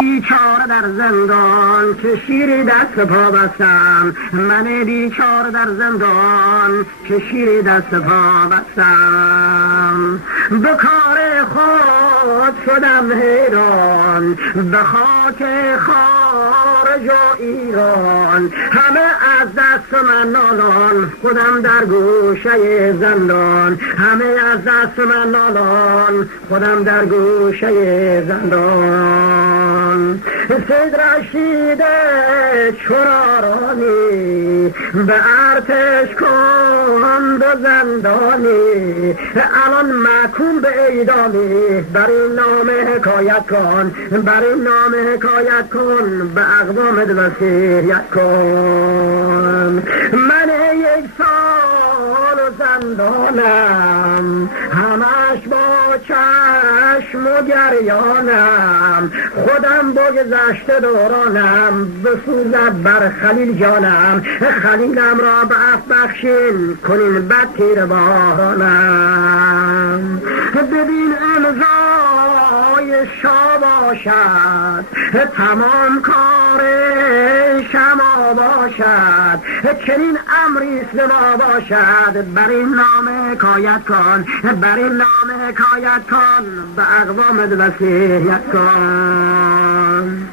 بیچاره در زندان که شیر دست پا بستم، من بیچاره در زندان که شیر دست پا بستم. به کار خود شدم حیران، به خاک خارج و ایران، همه از دست من نالان، خودم در گوشه زندان، همه از دست من نالان، خودم در گوشه زندان. سید رشید چرارانی به ارتش کن به زندانی، الان محکوم به اعدامی، بر این نام حکایت کن، بر این نام حکایت کن، به اقوامت وصیت کن. من یک سال زندانم، همش با چشم و گریانم، خودم بگذشته دورانم، بسوزد بر خلیل جانم، خلیلم را به عفو بخشین کنین بد تیر بارانم. ببین امضای شاه باشد، تمام کار شما باشد، چنین امریست ما باشد، بر این نام حکایت کن، بر این نام حکایت کن، به اقوامت وصیت کن.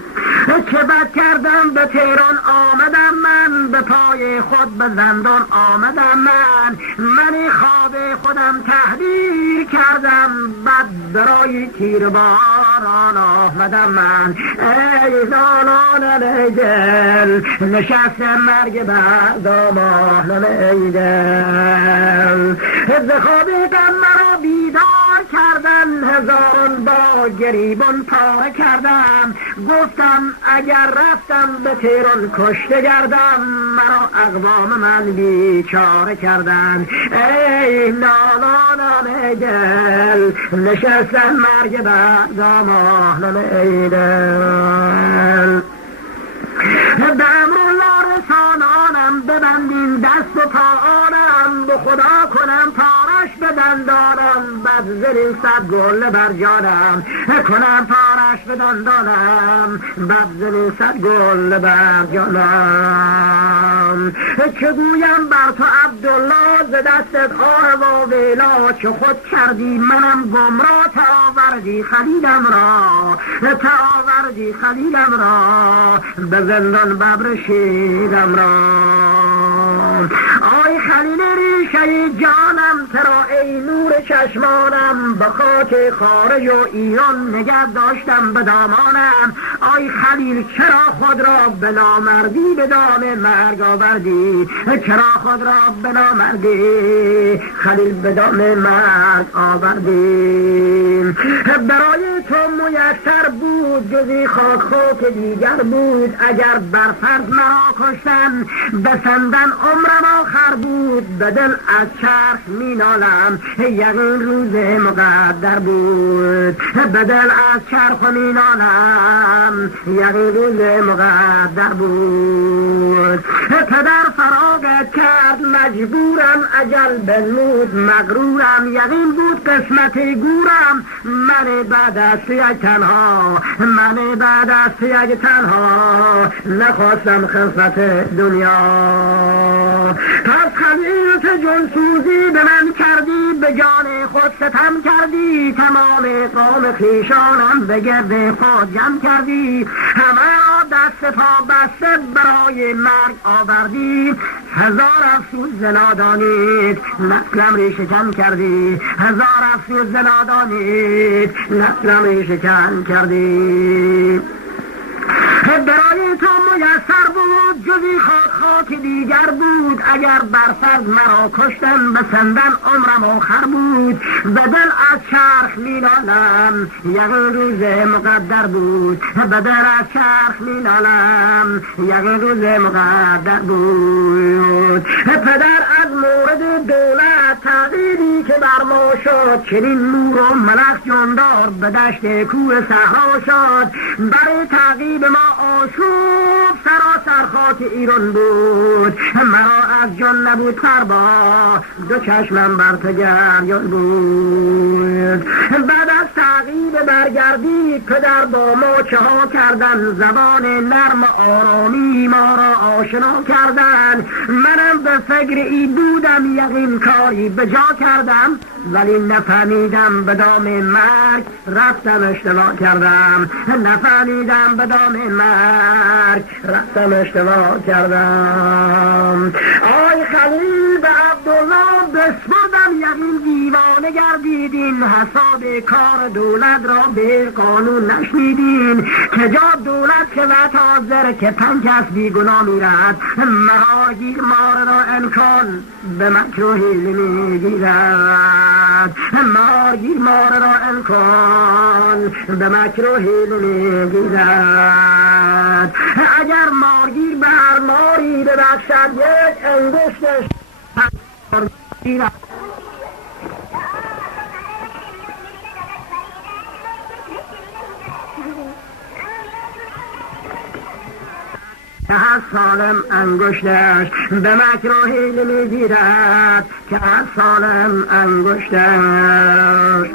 چه بد کردم به تهران آمدم من، به پای خود به زندان آمدم من خواب خودم تحریر کردم، بد برای تیر باران آمدم من. ای نالان ای دل، نشست مرگ بردامان ای دل، ز خواب غم مرا بیدار کردن، هزاران با گریبان پاره کردم، گفتم اگر رفتم به تهران کشته گردم، مرا اقوام من بیچاره کردن. ای نالانم ای دل، نشستن مرگ بردامان ای دل. به امرالله رسانانم ببندین دست و پاانم، به خدا کنم پارش به دندانم، بد زلین صد گل بر جانم، کنم پارش به دندانم، بد زلین صد گل بر جانم. چه گویم بر تو عبدالله ز دستت آه و ویلا، چه خود کردی منم گمراه، تآوردی خلیلم را، تآوردی خلیلم را، به زندان ببرشیدم را. آی خلیل ریشه جانم، ترا ای نور چشمانم، به خاک خارج و ایران نگه داشتم به دامانم. آی خلیل چرا خود را به نامردی به دام مرگ آوردی، چرا خود را به نامردی خلیل به دام مرگ آوردی. برای تو میسر بود جزی خاک خاک دیگر بود، اگر بر فرض مرا کشتن بسندن عمرم آخر بود، به دل از چرخ می نالم یقین روز مقدر بود، به دل از چرخ می نالم یقین روز مقدر بود. پدر فراغت کرد مجبورم، اجل بنمود مغرورم، یقین بود قسمت گورم، من بعد از یک تنها، من بعد از یک تنها، نخواستم خلفت دنیا. پس خلیلت جنسوزی به من کردی، به جان خود ستم کردی، تمام قوم خویشانم به گرد خود جمع کردی، همه را دست پا بسته برای مرگ آوردی. هزار افسوس ز نادانیت نسلم ری شکن کردی، هزار افسوس ز نادانیت نسلم ری شکن کردی. برای تو میسر بود جزی خاک خاک دیگر بود، اگر برفرض مرا کشتن بسندن عمرم آخر بود، به دل از چرخ می‌نالم یقین روز مقدر بود، به دل از چرخ می‌نالم یقین روز مقدر بود. پدر از مورد دولت تغییری که بر ما شد، چنین نور و ملخ جاندار به دشت کوه صحرا شد، برای تعقیب ما آشوب سراسر خاک ایران بود، مرا از جان نبود پروا، دو چشمم بر تو گریان بود. بعد از تعقیب برگردی پدر با ما چه ها کردن، زبان نرم آرامی ما را آشنا کردن. منم به فکر ای بودم یقین کاری به جا کردم، ولی نفهمیدم به دام مرگ رفتم اشتباه کردم. نفهمیدم به دام مرگ رفتم اشتباه کردم. آی خلیل به عبدالله بسپردم یقین دیوانه گردیدین، حساب کار دولت را به قانون نشنیدین. کجا دولت که وقت حاضر که پنج کس بیگناه میرد، مهاجیر مار را امکان به مکر و حیله میگیرد. مهاجیر مار را امکان به مکر و حیله میگیرد. اگر مارگیر به هر ماری ببخشد یک انگشتش که هر سالم انگشتش به مکر و حیله میگیرد، که هر سالم انگشتش.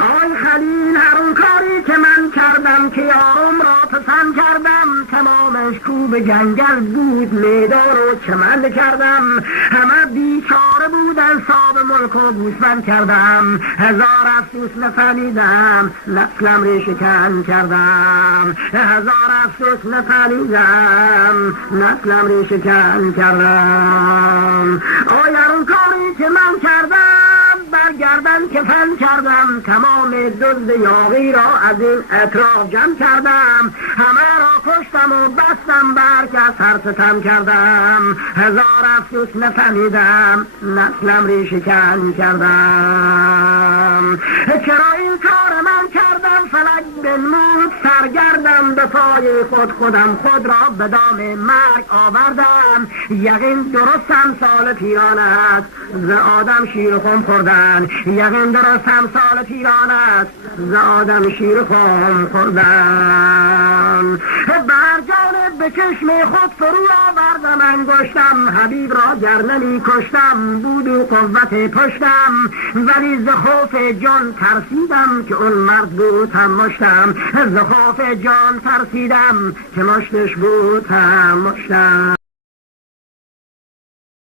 آی خلیل هر اون کاری که من کردم که یارم را پسند کردم، تمامش کوب جنگل بود میدان و چمن کردم. همه بیچاره بودن صاحب ملک و گوسفند کردم. هزار افسوس نفهمیدم نسلم ری شکن کردم. هزار افسوس نفهمیدم نسلم ری شکن کردم. آی هر اون کاری که من کردم برگردن که فن کردم، تمام دزد یاغی را از این اطراف جمع کردم. همه را کشتم و بستم بر کس هر ستم کردم. هزار افسوس نفهمیدم نسلم ری شکن کردم. چرا این کار من کردم فلک بنمود سرگردم، به پای خودم خود را به دام مرگ آوردم. یقین درستم سال پیران است ز آدم شیر خم خوردن. یقین درستم سال پیران است ز آدم شیر خم خوردن. بر جانب به چشم خود فرو آوردم انگشتم، حبیب را گر نمی کشتم بود و قوت پشتم. ولی ز خوف جان ترسیدم که اون مرد بود هم مشتم. ز خوف جان ترسیدم که مشتش بود هم مشتم.